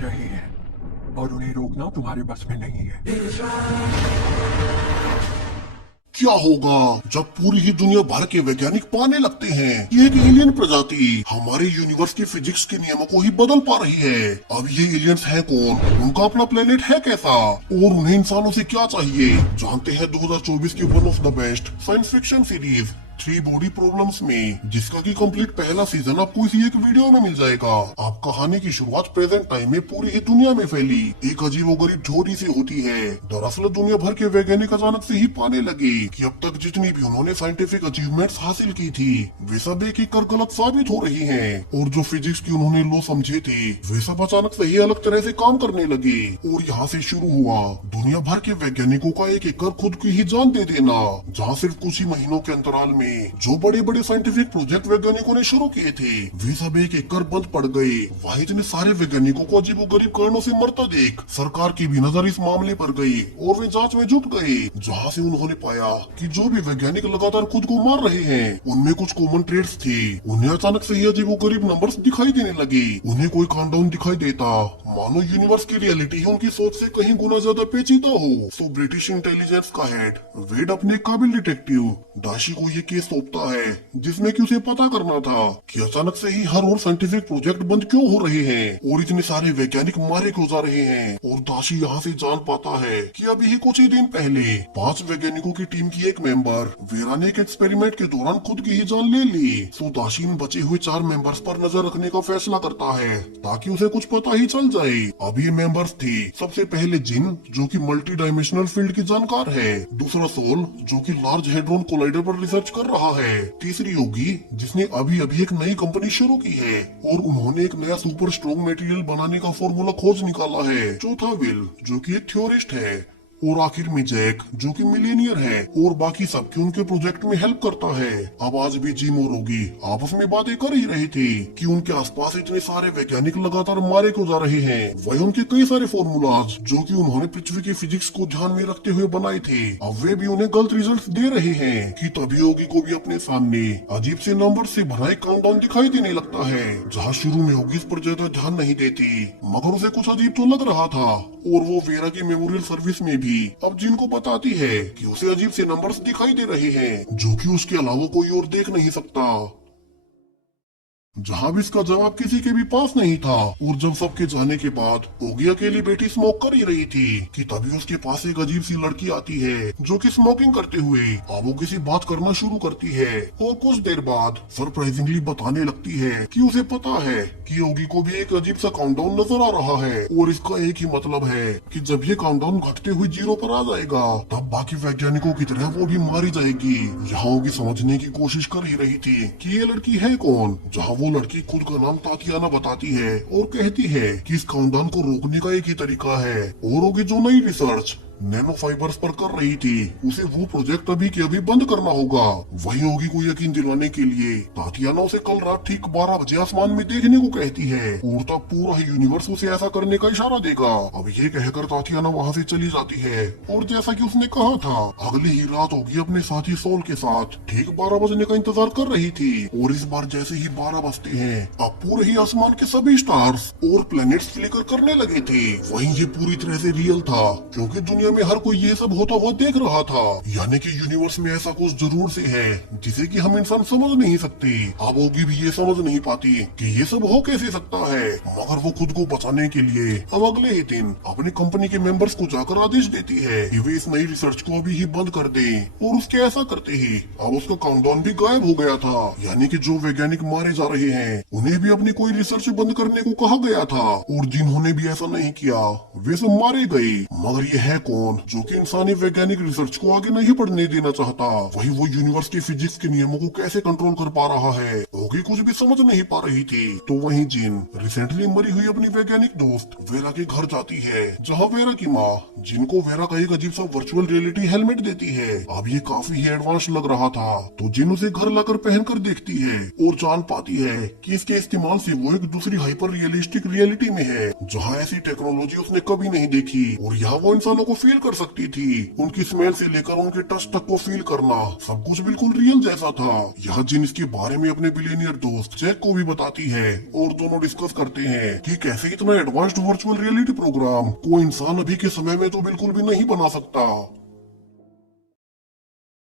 रहे हैं और उन्हें रोकना तुम्हारे बस में नहीं है। क्या होगा जब पूरी ही दुनिया भर के वैज्ञानिक पाने लगते हैं कि एक एलियन प्रजाति हमारे यूनिवर्स के फिजिक्स के नियमों को ही बदल पा रही है। अब ये एलियंस हैं कौन, उनका अपना प्लेनेट है कैसा और उन्हें इंसानों से क्या चाहिए, जानते हैं 2024 की one of the best science fiction series 3 body problems में, जिसका की कंप्लीट पहला सीजन आपको इसी एक वीडियो में मिल जाएगा। आप कहानी की शुरुआत प्रेजेंट टाइम में पूरी ही दुनिया में फैली एक अजीबोगरीब झोरी से होती है। दरअसल दुनिया भर के वैज्ञानिक अचानक से ही पाने लगे कि अब तक जितनी भी उन्होंने साइंटिफिक अचीवमेंट्स हासिल की थी वे सब एक एक कर गलत साबित हो रही हैं और जो फिजिक्स की उन्होंने लॉ समझे थे वे सब अचानक से ही अलग तरह से काम करने लगे। और यहाँ से शुरू हुआ दुनिया भर के वैज्ञानिकों का एक एक कर खुद की ही जान दे देना, जहाँ सिर्फ कुछ ही महीनों के अंतराल में जो बड़े बड़े साइंटिफिक प्रोजेक्ट वैज्ञानिकों ने शुरू किए थे वे सब एक एक कर बंद पड़ गए। वहीं इतने सारे वैज्ञानिकों को अजीबोगरीब कारणों से मरता देख सरकार की भी नजर इस मामले पर गई और वे जांच में जुट गए, जहां से उन्होंने पाया कि जो भी वैज्ञानिक लगातार खुद को मार रहे हैं उनमें कुछ कॉमन ट्रेड्स थे। उन्हें अचानक से ही अजीबोगरीब नंबर्स दिखाई देने लगे। उन्हें कोई काउंटडाउन दिखाई देता मानो यूनिवर्स की रियलिटी उनकी सोच से कहीं गुना ज्यादा पेचीदा हो। सो ब्रिटिश इंटेलिजेंस का हेड वेड अपने काबिल डिटेक्टिव दाशी को ये केस सौंपता है जिसमें कि उसे पता करना था कि अचानक से ही हर और साइंटिफिक प्रोजेक्ट बंद क्यों हो रहे हैं और इतने सारे वैज्ञानिक मारे क्यों जा रहे हैं। और दाशी यहाँ से जान पाता है कि अभी ही कुछ ही दिन पहले 5 वैज्ञानिकों की टीम की एक मेंबर वेरा ने एक एक्सपेरिमेंट के दौरान खुद की ही जान ले ली। सो दाशी इन बचे हुए 4 मेंबर्स पर नजर रखने का फैसला करता है ताकि उसे कुछ पता ही चल जाए। अब ये मेंबर्स थे सबसे पहले जिन जो की मल्टी डायमेंशनल फील्ड की जानकार है, दूसरा सोल जो की लार्ज हेड्रोन कोलाइडर पर रिसर्च कर रहा है, तीसरी योगी जिसने अभी अभी एक नई कंपनी शुरू की है और उन्होंने एक नया सुपर स्ट्रॉन्ग मटेरियल बनाने का फॉर्मूला खोज निकाला है, चौथा विल जो कि एक थ्योरिस्ट है और आखिर में जैक जो कि मिलियनियर है और बाकी सबके उनके प्रोजेक्ट में हेल्प करता है। अब आज भी जिम और रोगी आपस में बातें कर ही रहे थे कि उनके आसपास इतने सारे वैज्ञानिक लगातार मारे क्यों जा रहे हैं। वही उनके कई सारे फॉर्मूलाज जो कि उन्होंने पृथ्वी की फिजिक्स को ध्यान में रखते हुए बनाए थे अब वे भी उन्हें गलत रिजल्ट दे रहे हैं कि तभी योगी को भी अपने सामने अजीब से नंबर से भरा एक काउंटडाउन दिखाई देने लगता है, जहाँ शुरू में योगी इस पर ज्यादा ध्यान नहीं देती मगर उसे कुछ अजीब तो लग रहा था और वो वेरा की मेमोरियल सर्विस में भी अब जिनको बताती है कि उसे अजीब से नंबर्स दिखाई दे रहे हैं जो कि उसके अलावा कोई और देख नहीं सकता। जहाँ भी इसका जवाब किसी के भी पास नहीं था और जब सबके जाने के बाद ओगी अकेली बैठी स्मोक कर ही रही थी कि तभी उसके पास एक अजीब सी लड़की आती है जो कि स्मोकिंग करते हुए अब ओगी से बात करना शुरू करती है और कुछ देर बाद सरप्राइजिंगली बताने लगती है कि उसे पता है कि ओगी को भी एक अजीब सा काउंटडाउन नजर आ रहा है और इसका एक ही मतलब है कि जब ये काउंटडाउन घटते हुए 0 पर आ जाएगा तब बाकी वैज्ञानिकों की तरह वो भी मारी जाएगी। यहाँ ओगी समझने की कोशिश कर ही रही थी कि ये लड़की है कौन, जहाँ वो लड़की खुद का नाम तातियाना बताती है और कहती है कि इस काउंटडाउन को रोकने का एक ही तरीका है और होगी जो नई रिसर्च नैनो फाइबर्स पर कर रही थी उसे वो प्रोजेक्ट अभी के अभी बंद करना होगा। वही होगी को यकीन दिलाने के लिए तातियाना उसे कल रात ठीक 12 बजे आसमान में देखने को कहती है और तब पूरा ही यूनिवर्स उसे ऐसा करने का इशारा देगा। अब ये कहकर तातियाना वहाँ से चली जाती है और जैसा कि उसने कहा था अगली ही रात होगी अपने साथी सोल के साथ ठीक 12 बजने का इंतजार कर रही थी और इस बार जैसे ही 12 बजते हैं अब पूरे ही आसमान के सभी स्टार्स और प्लैनेट्स फ्लिकर करने लगे थे। वहीं ये पूरी तरह से रियल था क्योंकि दुनिया में हर कोई ये सब होता हुआ देख रहा था, यानी कि यूनिवर्स में ऐसा कुछ जरूर से है जिसे कि हम इंसान समझ नहीं सकते। अब होगी भी ये समझ नहीं पाती कि ये सब हो कैसे सकता है मगर वो खुद को बचाने के लिए अब अगले ही दिन अपनी कंपनी के मेंबर्स को जाकर आदेश देती है कि वे इस नई रिसर्च को अभी ही बंद कर दें और उसके ऐसा करते ही अब उसका काउंटडाउन भी गायब हो गया था, यानी कि जो वैज्ञानिक मारे जा रहे हैं उन्हें भी अपनी कोई रिसर्च बंद करने को कहा गया था और जिन्होंने भी ऐसा नहीं किया वे सब मारे गए। मगर ये है कौन जो कि इंसानी वैज्ञानिक रिसर्च को आगे नहीं बढ़ने देना चाहता, वही वो यूनिवर्स के फिजिक्स के नियमों को कैसे कंट्रोल कर पा रहा है ओगी कुछ भी समझ नहीं पा रही थी। तो वहीं जिन रिसेंटली मरी हुई अपनी वैज्ञानिक दोस्त वेरा के घर जाती है जहाँ वेरा की माँ जिनको वेरा का एक अजीब सा वर्चुअल रियलिटी हेलमेट देती है। अब ये काफी ही एडवांस लग रहा था तो जिन उसे घर लाकर पहनकर देखती है और जान पाती है कि इसके इस्तेमाल से वो एक दूसरी हाइपर रियलिस्टिक रियलिटी में है जहाँ ऐसी टेक्नोलॉजी उसने कभी नहीं देखी और यहाँ वो इंसानों को फील कर सकती थी। उनकी स्मेल से लेकर उनके टच तक को फील करना सब कुछ बिल्कुल रियल जैसा था। यह जिन इसके बारे में अपने बिलियनियर दोस्त जैक को भी बताती है और दोनों डिस्कस करते हैं कि कैसे इतना एडवांस्ड वर्चुअल रियलिटी प्रोग्राम कोई इंसान अभी के समय में तो बिल्कुल भी नहीं बना सकता।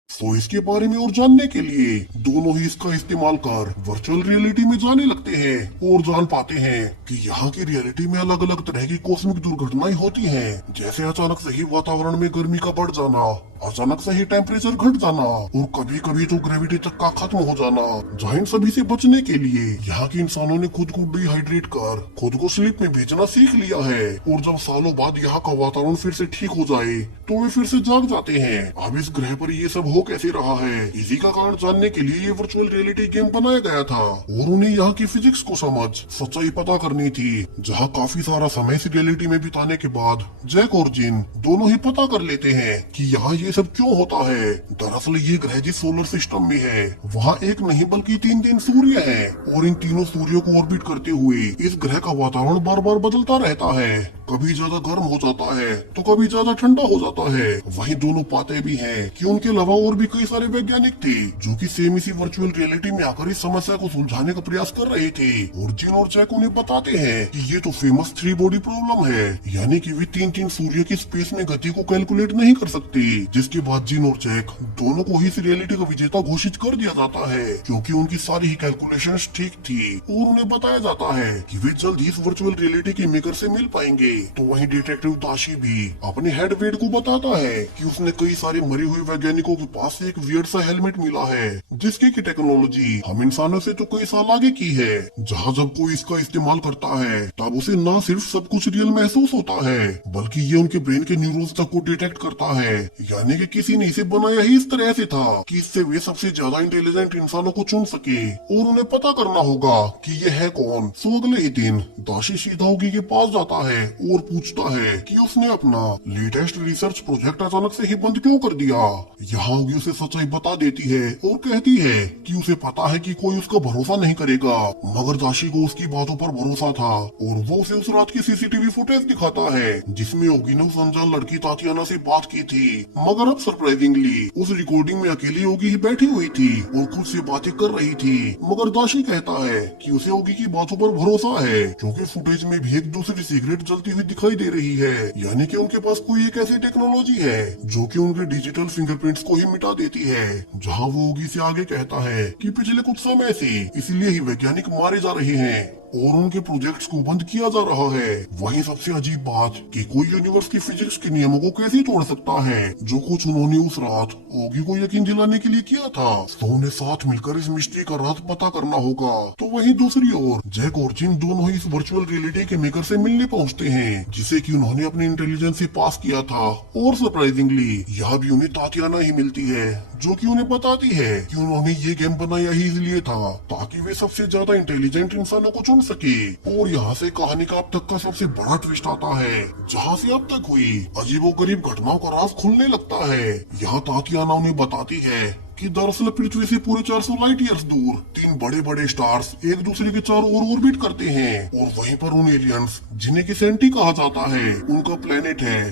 तो इसके बारे में और जानने के लिए दोनों ही इसका इस्तेमाल कर वर्चुअल रियलिटी में जाने लगते हैं और जान पाते हैं कि यहाँ की रियलिटी में अलग अलग तरह की कॉस्मिक दुर्घटनाएं होती हैं, जैसे अचानक से ही वातावरण में गर्मी का बढ़ जाना, अचानक से ही टेम्परेचर घट जाना और कभी कभी तो ग्रेविटी तक का खत्म हो जाना। जहाँ इन सभी से बचने के लिए यहाँ के इंसानों ने खुद को डिहाइड्रेट कर खुद को स्लीप में भेजना सीख लिया है और जब सालों बाद यहाँ का वातावरण फिर से ठीक हो जाए तो वे फिर से जाग जाते हैं। अब इस ग्रह पर ये सब हो कैसे रहा है, इसी का कारण जानने के लिए ये वर्चुअल रियलिटी गेम बनाया गया था और उन्हें यहाँ की फिजिक्स को समझ सच्चाई पता करनी थी। जहाँ काफी सारा समय इस रियलिटी में बिताने के बाद जैक और जिन दोनों ही पता कर लेते हैं कि यहाँ ये सब क्यों होता है। दरअसल ये ग्रह जिस सोलर सिस्टम में है वहाँ एक नहीं बल्कि 3 सूर्य हैं और इन तीनों सूर्यों को ऑर्बिट करते हुए इस ग्रह का वातावरण बार बार बदलता रहता है। कभी ज्यादा गर्म हो जाता है तो कभी ज्यादा ठंडा हो जाता है। वहीं दोनों पाते भी हैं कि उनके अलावा और भी कई सारे वैज्ञानिक थे जो कि सेम इसी वर्चुअल रियलिटी में आकर इस समस्या को सुलझाने का प्रयास कर रहे थे। और जिन और जैक उन्हें बताते हैं कि ये तो फेमस 3 बॉडी प्रॉब्लम है, यानी कि वे 3 सूर्य की स्पेस में गति को कैलकुलेट नहीं कर सकते। जिसके बाद जिन और जैक दोनों को ही इस रियलिटी का विजेता घोषित कर दिया जाता है क्योंकि उनकी सारी ही कैलकुलेशंस ठीक थी और उन्हें बताया जाता है कि वे जल्द ही इस वर्चुअल रियलिटी के मेकर से मिल पाएंगे। तो वहीं डिटेक्टिव दाशी भी अपने हेड वेड को बताता है कि उसने कई सारे मरे हुए वैज्ञानिकों के पास से एक वियर्ड सा हेलमेट मिला है जिसकी की टेक्नोलॉजी हम इंसानों से तो कई साल आगे की है। जहाँ जब कोई इसका इस्तेमाल करता है तब उसे न सिर्फ सब कुछ रियल महसूस होता है बल्कि ये उनके ब्रेन के न्यूरॉन्स तक को डिटेक्ट करता है, यानी कि किसी ने इसे बनाया ही इस तरह से था कि इससे वे सबसे ज्यादा इंटेलिजेंट इंसानों को चुन सके और उन्हें पता करना होगा कि ये है कौन। सो अगले ही दिन दाशी सीधा ओगी के पास जाता है और पूछता है कि उसने अपना लेटेस्ट रिसर्च प्रोजेक्ट अचानक से ही बंद क्यों कर दिया। यहाँ ओगी उसे सच्चाई बता देती है और कहती है कि उसे पता है कि कोई उसका भरोसा नहीं करेगा, मगर दाशी को उसकी बातों पर भरोसा था और वो उसे उस रात की सीसीटीवी फुटेज दिखाता है जिसमें ओगी ने उस अनजान लड़की तातियाना से बात की थी। मगर अब सरप्राइजिंगली उस रिकॉर्डिंग में अकेली ओगी ही बैठी हुई थी और खुद से बातें कर रही थी। मगर दाशी कहता है कि उसे ओगी की बातों पर भरोसा है क्योंकि फुटेज में भी एक दूसरी सिगरेट जलती हुई दिखाई दे रही है, यानी कि उनके पास कोई एक ऐसी टेक्नोलॉजी है जो कि उनके डिजिटल फिंगरप्रिंट्स को ही मिटा देती है। जहां वो ओगी से आगे कहता है कि पिछले कुछ समय से इसलिए ही वैज्ञानिक मारे जा रहे हैं और उनके प्रोजेक्ट्स को बंद किया जा रहा है। वहीं सबसे अजीब बात कि कोई यूनिवर्स की फिजिक्स के नियमों को कैसे तोड़ सकता है जो कुछ उन्होंने उस रात ओगी को यकीन दिलाने के लिए किया था। तो उन्हें साथ मिलकर इस मिस्ट्री का राज पता करना होगा। तो वहीं दूसरी ओर जैक और जिन दोनों ही इस वर्चुअल रियलिटी के मेकर से मिलने पहुंचते हैं जिसे कि उन्होंने अपने इंटेलिजेंस से पास किया था और सरप्राइजिंगली यहाँ भी उन्हें तातियाना ही मिलती है जो कि उन्हें बताती है कि उन्होंने ये गेम बनाया ही इसलिए था ताकि वे सबसे ज्यादा इंटेलिजेंट इंसानों को चुन सके। और यहाँ से कहानी का अब तक का सबसे बड़ा ट्विस्ट आता है जहाँ से अब तक हुई अजीबोगरीब घटनाओं का राज खुलने लगता है। यहाँ तातियाना उन्हें बताती है कि दरअसल पृथ्वी से पूरे 400 लाइट ईयर्स दूर 3 बड़े बड़े स्टार्स एक दूसरे के चारों ओर ऑर्बिट करते हैं और वहीं पर उन एलियंस जिन्हें कि सेंटी कहा जाता है उनका प्लेनेट है।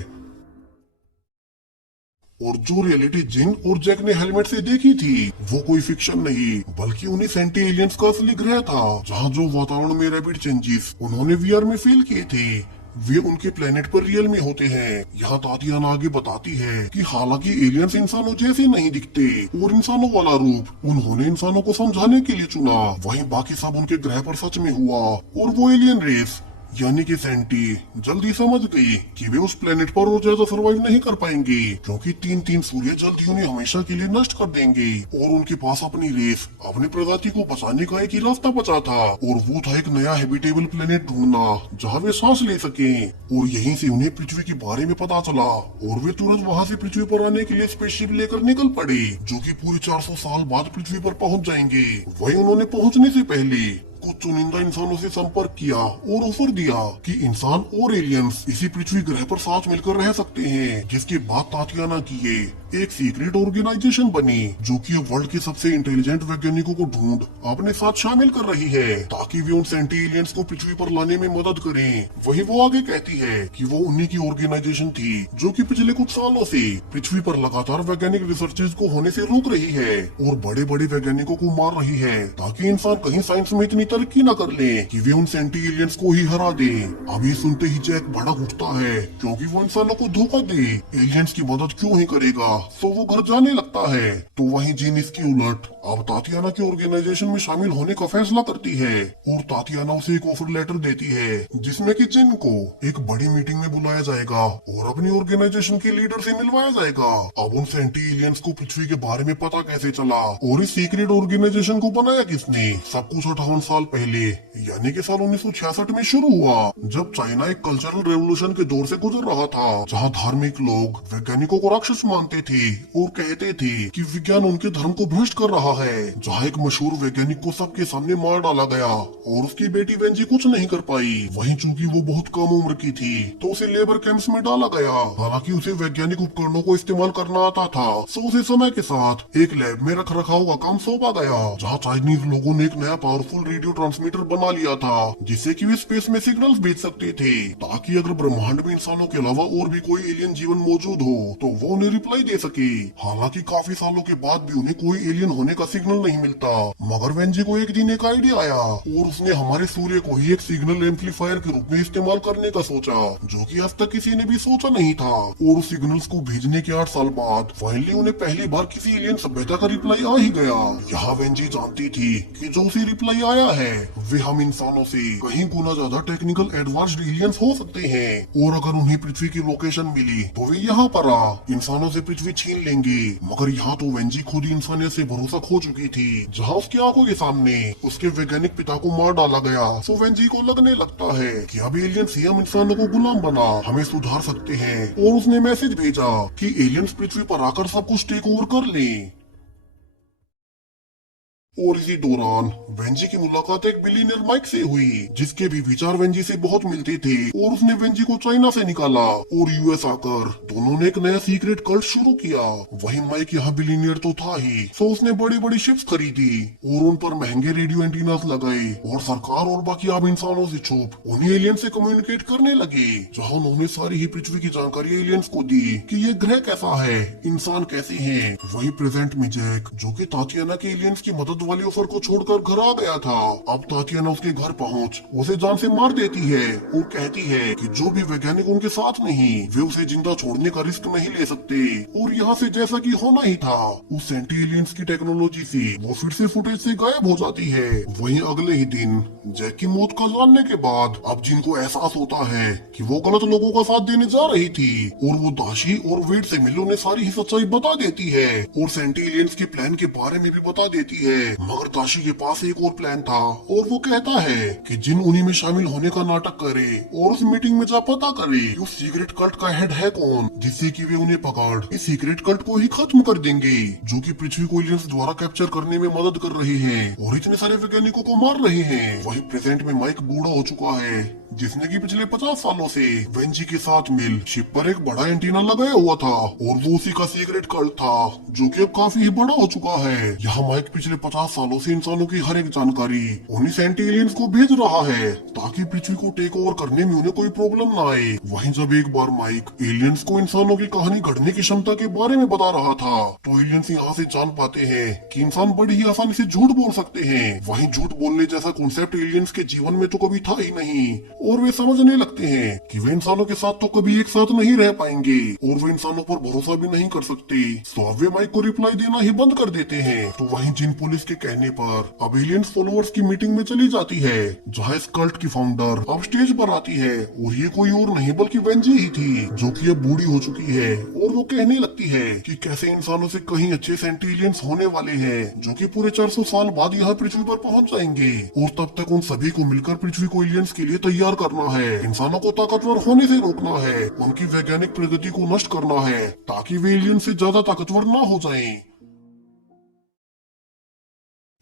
और जो रियलिटी जिन और जैक ने हेलमेट से देखी थी वो कोई फिक्शन नहीं बल्कि उन्हीं सेंटी एलियंस का असली ग्रह था जहाँ जो वातावरण में रैपिड चेंजेस उन्होंने वीआर में फील किए थे वे उनके प्लेनेट पर रियल में होते हैं। यहाँ तातियाना आगे बताती है कि हालांकि एलियंस इंसानों जैसे नहीं दिखते और इंसानों वाला रूप उन्होंने इंसानों को समझाने के लिए चुना, वहीं बाकी सब उनके ग्रह पर सच में हुआ और वो एलियन रेस यानी कि सेंटी जल्दी समझ गई कि वे उस प्लेनेट पर और ज्यादा सर्वाइव नहीं कर पाएंगे क्योंकि 3 सूर्य जल्दी उन्हें हमेशा के लिए नष्ट कर देंगे और उनके पास अपनी रेस अपनी प्रजाति को बचाने का एक ही रास्ता बचा था और वो था एक नया हैबिटेबल प्लेनेट ढूंढना जहाँ वे सांस ले सके। और यहीं से उन्हें पृथ्वी के बारे में पता चला और वे तुरंत वहाँ से पृथ्वी पर आने के लिए स्पेसशिप लेकर निकल पड़े जो कि पूरे 400 साल बाद पृथ्वी पर पहुँच जाएंगे। वही उन्होंने पहुँचने से पहले कुछ चुनिंदा इंसानों से संपर्क किया और ऑफर दिया कि इंसान और एलियंस इसी पृथ्वी ग्रह पर साथ मिलकर रह सकते हैं, जिसके बाद तातियाना की ये एक सीक्रेट ऑर्गेनाइजेशन बनी जो कि वर्ल्ड के सबसे इंटेलिजेंट वैज्ञानिकों को ढूंढ अपने साथ शामिल कर रही है ताकि वे उन सेंटी एलियंस को पृथ्वी पर लाने में मदद करें। वही वो आगे कहती है कि वो उन्हीं की ऑर्गेनाइजेशन थी जो कि पिछले कुछ सालों से पृथ्वी पर लगातार वैज्ञानिक रिसर्चेज को होने से रोक रही है और बड़े बड़े वैज्ञानिकों को मार रही है ताकि इंसान कहीं साइंस में इतनी तरक्की न कर ले कि वे उन सेंटी एलियंस को ही हरा दे। अब ये सुनते ही जैक भड़क उठता है क्योंकि वो इंसानों को धोखा दे एलियंस की मदद क्यों ही करेगा, तो वो घर जाने लगता है। तो वहीं जिन इसकी उलट अब तातियाना की ऑर्गेनाइजेशन में शामिल होने का फैसला करती है और तातियाना उसे एक ऑफर लेटर देती है जिसमें कि जिन को एक बड़ी मीटिंग में बुलाया जाएगा और अपनी ऑर्गेनाइजेशन के लीडर से मिलवाया जाएगा। अब उन सेंटी एलियंस को पृथ्वी के बारे में पता कैसे चला और इस सीक्रेट ऑर्गेनाइजेशन को बनाया किसने, सब कुछ 58 साल पहले यानी कि साल 1966 में शुरू हुआ जब चाइना एक कल्चरल रेवोल्यूशन के दौर से गुजर रहा था जहाँ धार्मिक लोग वैज्ञानिकों को राक्षस मानते थे और कहते थे कि विज्ञान उनके धर्म को भ्रष्ट कर रहा है। जहाँ एक मशहूर वैज्ञानिक को सबके सामने मार डाला गया और उसकी बेटी वेंजी कुछ नहीं कर पाई। वहीं चूंकि वो बहुत कम उम्र की थी तो उसे लेबर कैंप्स में डाला गया। हालांकि उसे वैज्ञानिक उपकरणों को इस्तेमाल करना आता था, तो उसे समय के साथ एक लैब में रख रखाव का काम सौंपा गया जहाँ चाइनीज लोगों ने एक नया पावरफुल रेडियो ट्रांसमीटर बना लिया था जिससे कि वे स्पेस में सिग्नल्स भेज सकते थे ताकि अगर ब्रह्मांड में इंसानों के अलावा और भी कोई एलियन जीवन मौजूद हो तो वो उन्हें रिप्लाई दे सके। हालांकि काफी सालों के बाद भी उन्हें कोई एलियन होने का सिग्नल नहीं मिलता, मगर वेंजी को एक दिन एक आइडिया आया और उसने हमारे सूर्य को ही एक सिग्नल एम्पलीफायर के रूप में इस्तेमाल करने का सोचा जो कि आज तक किसी ने भी सोचा नहीं था। और उस सिग्नल्स को भेजने के 8 साल बाद फाइनली उन्हें पहली बार किसी एलियन सभ्यता का रिप्लाई आ ही गया। यहाँ वेंजी जानती थी कि जो उसे रिप्लाई आया है वे हम इंसानों से कहीं गुना ज्यादा टेक्निकल एडवांस्ड एलियंस हो सकते हैं और अगर उन्हें पृथ्वी की लोकेशन मिली तो वे यहाँ पर आ इंसानों से पृथ्वी छीन लेंगे। मगर यहाँ तो वेंजी खुद ही इंसानियत से भरोसा खो चुकी थी जहाँ उसकी आंखों के सामने उसके वैज्ञानिक पिता को मार डाला गया। तो वेंजी को लगने लगता है कि अब एलियंस ही हम इंसानों को गुलाम बना हमें सुधार सकते हैं और उसने मैसेज भेजा कि एलियंस पृथ्वी पर आकर सब कुछ टेक ओवर कर ले। और इसी दौरान वेंजी की मुलाकात एक बिलियनर माइक से हुई जिसके भी विचार वेंजी से बहुत मिलते थे और उसने वेंजी को चाइना से निकाला और यूएस आकर दोनों ने एक नया सीक्रेट कल्ट शुरू किया। वही माइक यहाँ बिलियनर तो था ही, तो उसने बड़ी बड़ी शिप्स खरीदी और उन पर महंगे रेडियो एंटीनास लगाए और सरकार और बाकी आम इंसानों से छुप उन्हें एलियन से कम्युनिकेट करने लगे जहाँ उन्होंने सारी ही पृथ्वी की जानकारी एलियंस को दी कि ये ग्रह कैसा है, इंसान कैसे हैं। वही प्रेजेंट में जैक जो कि तातियाना के एलियंस की मदद वाली ऑफर को छोड़कर घर आ गया था। अब तातियाना उसके घर पहुंच उसे जान से मार देती है और कहती है कि जो भी वैज्ञानिक उनके साथ नहीं वे उसे जिंदा छोड़ने का रिस्क नहीं ले सकते। और यहाँ से जैसा कि होना ही था उस सेंटी एलियंस की टेक्नोलॉजी से वो फिर से फुटेज से गायब हो जाती है। वहीं अगले ही दिन जैक की मौत का जानने के बाद अब जिनको एहसास होता है कि वो गलत लोगों का साथ देने जा रही थी और वो दाशी और वेड से मिल उन्हें सारी ही सच्चाई बता देती है और सेंटी एलियंस के प्लान के बारे में भी बता देती है। मगर दाशी के पास एक और प्लान था और वो कहता है कि जिन उन्हीं में शामिल होने का नाटक करे और उस मीटिंग में जा पता करे कि उस सीक्रेट कल्ट का हेड है कौन, जिससे कि वे उन्हें पकड़ इस सीक्रेट कल्ट को ही खत्म कर देंगे जो कि पृथ्वी को एलियंस द्वारा कैप्चर करने में मदद कर रहे हैं और इतने सारे वैज्ञानिकों को मार रहे हैं। वही प्रेजेंट में माइक बूढ़ा हो चुका है जिसने कि पिछले 50 सालों से वेंजी के साथ मिल शिप पर एक बड़ा एंटीना लगाया हुआ था और वो उसी का सीक्रेट कल्ट था जो कि अब काफी ही बड़ा हो चुका है। यहाँ माइक पिछले 50 सालों से इंसानों की हर एक जानकारी उन्हीं सेंटी एलियंस को भेज रहा है ताकि पृथ्वी को टेक ओवर करने में उन्हें कोई प्रॉब्लम ना आए। वहीं जब एक बार माइक एलियंस को इंसानों की कहानी घड़ने की क्षमता के बारे में बता रहा था तो एलियंस यहाँ से जान पाते हैं कि इंसान बड़ी ही आसानी से झूठ बोल सकते हैं। वहीं झूठ बोलने जैसा कॉन्सेप्ट एलियंस के जीवन में तो कभी था ही नहीं और वे समझने लगते हैं कि वे इंसानों के साथ तो कभी एक साथ नहीं रह पाएंगे और वे इंसानों पर भरोसा भी नहीं कर सकते। तो अब वे माइक को रिप्लाई देना ही बंद कर देते हैं। तो वहीं जिन पुलिस के कहने पर अब एलियंस फॉलोअर्स की मीटिंग में चली जाती है जहाँ इस कल्ट की फाउंडर अब स्टेज पर आती है और ये कोई और नहीं बल्कि वेंजी ही थी जो कि अब बूढ़ी हो चुकी है और वो कहने लगती है कि कैसे इंसानों से कहीं अच्छे सेंटी एलियंस होने वाले हैं जो कि पूरे 400 साल बाद यहाँ पृथ्वी पर पहुंच जाएंगे और तब तक उन सभी को मिलकर पृथ्वी को एलियंस के लिए तैयार करना है, इंसानों को ताकतवर होने से रोकना है, उनकी वैज्ञानिक प्रगति को नष्ट करना है ताकि वे एलियन से ज्यादा ताकतवर ना हो जाएं।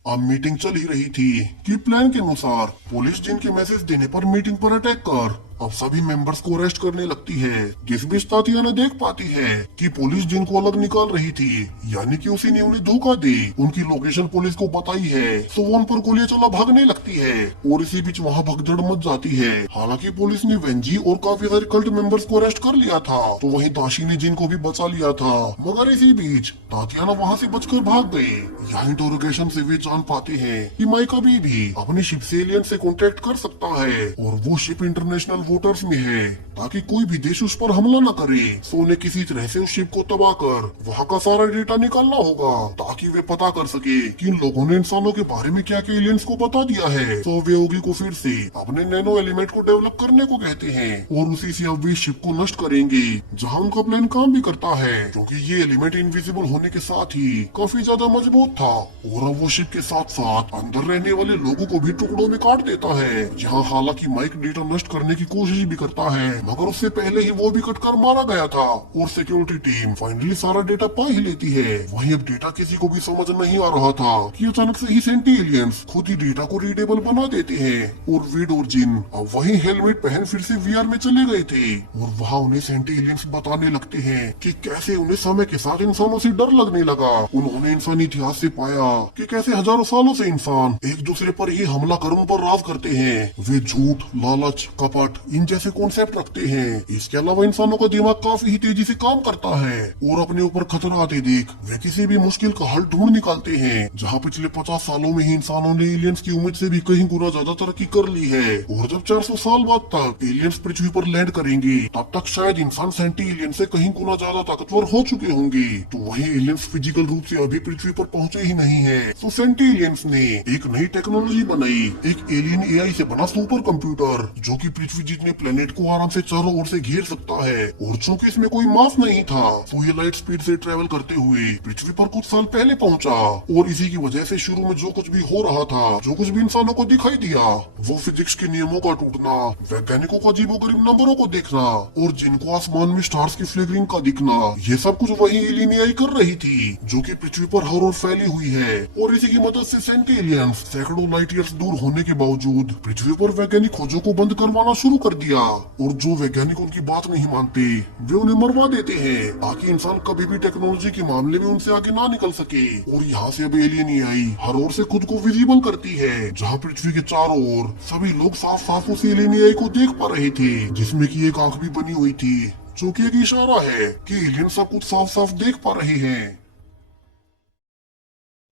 अब मीटिंग चल ही रही थी कि प्लान के अनुसार पुलिस जिनके मैसेज देने पर मीटिंग पर अटैक कर अब सभी मेंबर्स को अरेस्ट करने लगती है। जिस बीच तातियाना देख पाती है कि पुलिस जिनको अलग निकाल रही थी यानी कि उसी ने उन्हें धोखा दी, उनकी लोकेशन पुलिस को बताई है, तो वो उन पर गोलियां चला भागने लगती है और इसी बीच वहाँ भगदड़ मच जाती है। हालांकि पुलिस ने वेंजी और काफी सारे कल्ट मेंबर्स को अरेस्ट कर लिया था, तो वहीं दाशी ने जिनको भी बचा लिया था। मगर इसी बीच तातियाना वहाँ से बचकर भाग गए। यहाँ इंटरोगेशन से वे जान पाते हैं कि माइक अभी भी अपनी शिप से एलियन से कांटेक्ट कर सकता है और वो शिप इंटरनेशनल वोटर्स में है ताकि कोई भी देश उस पर हमला न करे। सो उन्हें किसी तरह से उस शिप को तबाह कर वहाँ का सारा डेटा निकालना होगा ताकि वे पता कर सके कि इन लोगों ने इंसानों के बारे में क्या क्या एलियंस को बता दिया है। सो वे ओगी को फिर से अपने नैनो एलिमेंट को डेवलप करने को कहते हैं और उसी से अब वे शिप को नष्ट करेंगे, जहाँ उनका प्लान काम भी करता है क्योंकि ये एलिमेंट इनविजिबल होने के साथ ही काफी ज्यादा मजबूत था और अब वो शिप के साथ साथ अंदर रहने वाले लोगों को भी टुकड़ों में काट देता है। यहाँ हालांकि माइक डेटा नष्ट करने की कोशिश भी करता है मगर उससे पहले ही वो भी कटकर मारा गया था और सिक्योरिटी टीम फाइनली सारा डेटा पा ही लेती है। वहीं अब डेटा किसी को भी समझ नहीं आ रहा था कि अचानक से ही सेंटी एलियंस खुद ही डेटा को रीडेबल बना देते हैं और विड और जिन अब वही हेलमेट पहन फिर से वीआर में चले गए थे और वहाँ उन्हें सेंटी एलियंस बताने लगते हैं कि कैसे उन्हें समय के साथ इंसानों से डर लगने लगा। उन्होंने इंसानी इतिहास से पाया कि कैसे हजारों सालों से इंसान एक दूसरे पर ही हमला कर उन पर राज करते हैं। वे झूठ, लालच, कपट इन जैसे कॉन्सेप्ट रखते हैं। इसके अलावा इंसानों का दिमाग काफी ही तेजी से काम करता है और अपने ऊपर खतरा आते देख वे किसी भी मुश्किल का हल ढूंढ निकालते हैं। जहाँ पिछले 50 सालों में ही इंसानों ने एलियंस की उम्मीद से भी कहीं गुना ज्यादा तरक्की कर ली है और जब 400 साल बाद तक एलियंस पृथ्वी पर लैंड करेंगे तब तक शायद इंसान सेंटी एलियन से कहीं गुना ज्यादा ताकतवर हो चुके होंगे। तो वही एलियंस फिजिकल रूप से अभी पृथ्वी पर पहुँचे ही नहीं है। तो सेंटी एलियंस ने एक नई टेक्नोलॉजी बनाई, एक एलियन एआई से बना सुपर कंप्यूटर जो कि पृथ्वी जितने प्लेनेट को आराम से चारों ओर से घेर सकता है। और चूंकि इसमें कोई मास नहीं था तो ये लाइट स्पीड से ट्रेवल करते हुए पृथ्वी पर कुछ साल पहले पहुंचा और इसी की वजह से शुरू में जो कुछ भी हो रहा था, जो कुछ भी इंसानों को दिखाई दिया, वो फिजिक्स के नियमों का टूटना, वैज्ञानिकों का अजीबोगरीब नंबरों को देखना और जिनको आसमान में स्टार्स की फ्लिकरिंग का दिखना, ये सब कुछ वही एलियन एआई कर रही थी जो कि पृथ्वी पर हर ओर फैली हुई है। और इसी की मदद से सेंटी एलियंस सैकड़ों लाइट ईयर्स दूर होने के बावजूद पृथ्वी पर वैज्ञानिक खोजों को बंद करवाना शुरू कर दिया और जो वैज्ञानिक उनकी बात नहीं मानते वे उन्हें मरवा देते हैं ताकि इंसान कभी भी टेक्नोलॉजी के मामले में उनसे आगे ना निकल सके। और यहाँ से अब एलियन एआई हर ओर से खुद को विजिबल करती है, जहाँ पृथ्वी के चारों ओर सभी लोग साफ साफ उस एलियन एआई को देख पा रहे थे जिसमें की एक आंख भी बनी हुई थी जो कि एक इशारा है कि एलियन सब कुछ साफ साफ देख पा रहे हैं।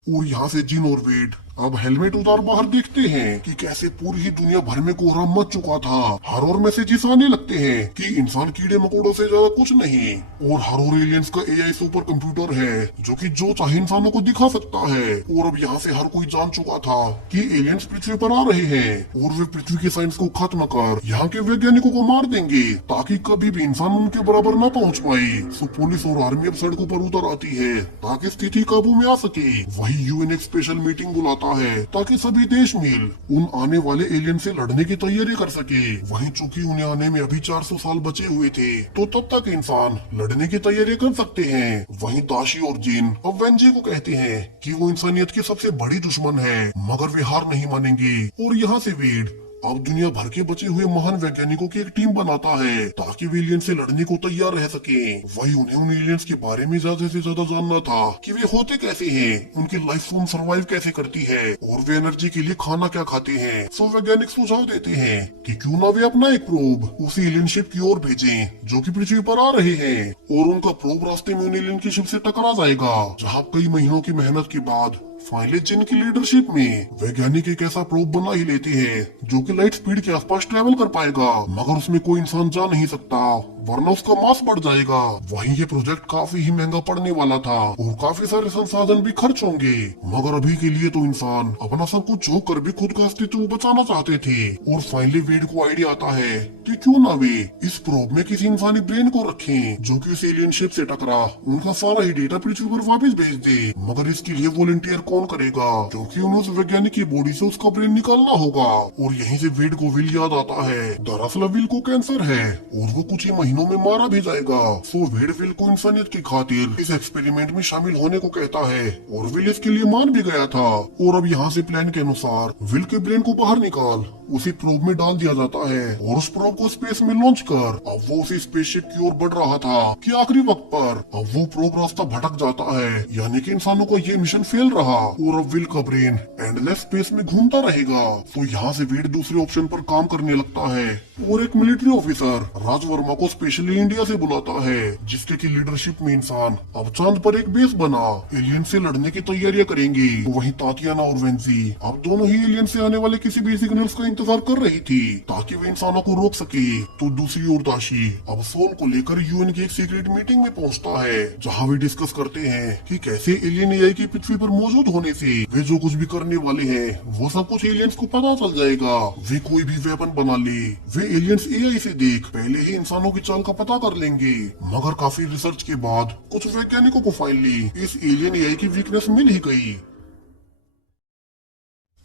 और यहाँ से जिन और वेड अब हेलमेट उतार बाहर देखते हैं कि कैसे पूरी ही दुनिया भर में कोहराम मच चुका था। हर ओर मैसेजेस आने लगते हैं कि इंसान कीड़े मकोड़ों से ज्यादा कुछ नहीं और हर ओर एलियंस का एआई सुपर कंप्यूटर है जो कि जो चाहे इंसानों को दिखा सकता है। और अब यहाँ से हर कोई जान चुका था कि एलियंस पृथ्वी पर आ रहे हैं और वे पृथ्वी की साइंस को खत्म कर यहाँ के वैज्ञानिकों को मार देंगे ताकि कभी भी इंसान उनके बराबर न पहुँच पाए। सो पुलिस और आर्मी अब सड़कों पर उतर आती है ताकि स्थिति काबू में आ सके। वही यूएन एक स्पेशल मीटिंग बुलाता है ताकि सभी देश मिल उन आने वाले एलियन से लड़ने की तैयारी कर सके। वहीं चूंकि उन्हें आने में अभी 400 साल बचे हुए थे तो तब तक इंसान लड़ने की तैयारी कर सकते हैं। वहीं दाशी और जिन अब वेंजी को कहते हैं कि वो इंसानियत की सबसे बड़ी दुश्मन है मगर वे हार नहीं मानेंगे। और यहाँ से वेड अब दुनिया भर के बचे हुए महान वैज्ञानिकों की एक टीम बनाता है ताकि वे एलियन से लड़ने को तैयार रह सके। वही उन्हें उन एलियंस के बारे में ज्यादा से ज्यादा जानना था कि वे होते कैसे हैं, उनकी लाइफ फॉर्म सर्वाइव कैसे करती है और वे एनर्जी के लिए खाना क्या खाते हैं। सो वैज्ञानिक सुझाव देते हैं कि क्यों ना वे अपना एक प्रोब उसी एलियन शिप की ओर भेजें जो कि पृथ्वी पर आ रहे हैं और उनका प्रोब रास्ते में उन एलियन की शिप से टकरा जाएगा, जहाँ कई महीनों की मेहनत के बाद फाइनली जिन की लीडरशिप में वैज्ञानिक एक ऐसा प्रोब बना ही लेते हैं जो कि लाइट स्पीड के आसपास ट्रेवल कर पाएगा मगर उसमें कोई इंसान जा नहीं सकता वरना उसका मास बढ़ जाएगा। वहीं ये प्रोजेक्ट काफी ही महंगा पड़ने वाला था और काफी सारे संसाधन भी खर्च होंगे मगर अभी के लिए तो इंसान अपना सब कुछ झोंक कर भी खुद का अस्तित्व बचाना चाहते थे। और फाइनली वेड को आइडिया आता है कि क्यों ना वे इस प्रोब में किसी इंसानी ब्रेन को रखें जो कि उस एलियन शिप से टकरा उनका सारा ही डेटा पृथ्वी पर वापस भेज दे। मगर इसके लिए वॉलंटियर कौन करेगा, क्योंकि उन्हें उस वैज्ञानिक की बॉडी से उसका ब्रेन निकालना होगा। और यहीं से वेड को विल याद आता है। दरअसल विल को कैंसर है और वो कुछ ही महीनों में मारा भी जाएगा। सो वेड विल को इंसानियत की खातिर इस एक्सपेरिमेंट में शामिल होने को कहता है और विल इसके लिए मान भी गया था। और अब यहाँ से प्लान के अनुसार विल के ब्रेन को बाहर निकाल उसी प्रोब में डाल दिया जाता है और उस प्रोब को स्पेस में लॉन्च कर अब वो उसी स्पेसशिप की ओर बढ़ रहा था कि आखिरी वक्त पर अब वो प्रोब रास्ता भटक जाता है, यानी कि इंसानों का ये मिशन फेल रहा और अब विल का ब्रेन एंडलेस स्पेस में घूमता रहेगा। तो यहाँ से वेड दूसरे ऑप्शन पर काम करने लगता है और एक मिलिट्री ऑफिसर राज वर्मा को स्पेशली इंडिया से बुलाता है, जिसके की लीडरशिप में इंसान अब चांद पर एक बेस बना एलियन से लड़ने की तैयारियां करेंगे। तो वहीं तातियाना और वेंजी अब दोनों ही एलियन से आने वाले किसी भी सिग्नल्स का इंतजार कर रही थी ताकि वे इंसानों को रोक सके। तो दूसरी ओर दाशी अब सोल को लेकर यूएन की एक सीक्रेट मीटिंग में पहुंचता है, जहां वे डिस्कस करते हैं कि कैसे एलियन एआई की पृथ्वी पर मौजूद होने से वे जो कुछ भी करने वाले हैं वो सब कुछ एलियंस को पता चल जाएगा। वे कोई भी वेपन बना ले वे एलियंस एआई से देख पहले ही इंसानों की चाल का पता कर लेंगे। मगर काफी रिसर्च के बाद कुछ वैज्ञानिकों को फाइनली इस एलियन एआई की वीकनेस मिल ही गई।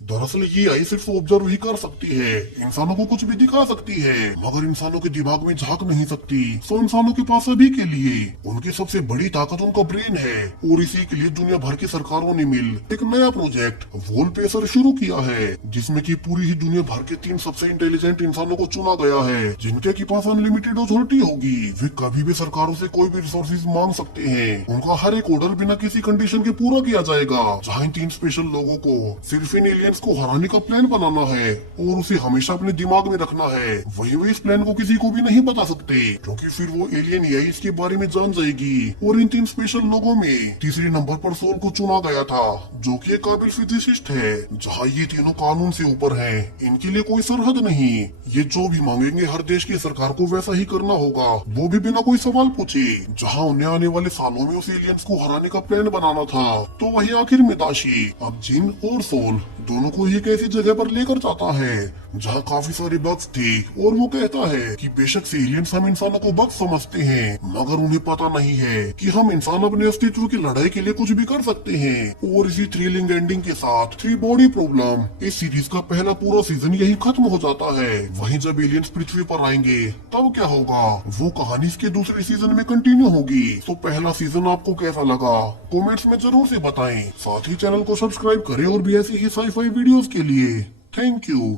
दरअसल ये आई सिर्फ ऑब्जर्व ही कर सकती है, इंसानों को कुछ भी दिखा सकती है मगर इंसानों के दिमाग में झांक नहीं सकती। सो इंसानों के पास अभी के लिए उनकी सबसे बड़ी ताकत उनका ब्रेन है और इसी के लिए दुनिया भर की सरकारों ने मिल एक नया प्रोजेक्ट वोल पेसर शुरू किया है, जिसमें कि पूरी ही दुनिया भर के 3 सबसे इंटेलिजेंट इंसानों को चुना गया है, जिनके के पास अनलिमिटेड अथॉरिटी होगी। वे कभी भी सरकारों से कोई भी रिसोर्सेज मांग सकते हैं, उनका हर एक ऑर्डर बिना किसी कंडीशन के पूरा किया जाएगा। जहाँ इन 3 स्पेशल लोगों को सिर्फ इन एलियंस को हराने का प्लान बनाना है और उसे हमेशा अपने दिमाग में रखना है। वही वे इस प्लान को किसी को भी नहीं बता सकते, क्योंकि फिर वो एलियन एआई इसके बारे में जान जाएगी। और इन 3 स्पेशल लोगों में तीसरे नंबर पर सोल को चुना गया था, जो कि एक काबिल फिजिसिस्ट है। जहाँ ये तीनों कानून से ऊपर हैं, इनके लिए कोई सरहद नहीं। ये जो भी मांगेंगे हर देश की सरकार को वैसा ही करना होगा, वो भी बिना कोई सवाल पूछे। जहाँ उन्हें आने वाले सालों में उस एलियंस को हराने का प्लान बनाना था। तो वही आखिर में दाशी अब जिन और सोल दोनों को एक ऐसी जगह पर लेकर जाता है जहाँ काफी सारे बग्स थे और वो कहता है कि बेशक से एलियंस हम इंसानों को बग्स समझते हैं, मगर उन्हें पता नहीं है कि हम इंसान अपने अस्तित्व की लड़ाई के लिए कुछ भी कर सकते हैं। और इसी थ्रिलिंग एंडिंग के साथ 3 बॉडी प्रॉब्लम इस सीरीज का पहला पूरा सीजन यही खत्म हो जाता है। वहीं जब एलियंस पृथ्वी पर आएंगे तब क्या होगा, वो कहानी इसके दूसरे सीजन में कंटिन्यू होगी। तो पहला सीजन आपको कैसा लगा कमेंट्स में जरूर से बताएं। साथ ही चैनल को सब्सक्राइब करें और भी ऐसी ही साई-फाई वीडियोस के लिए। Thank you.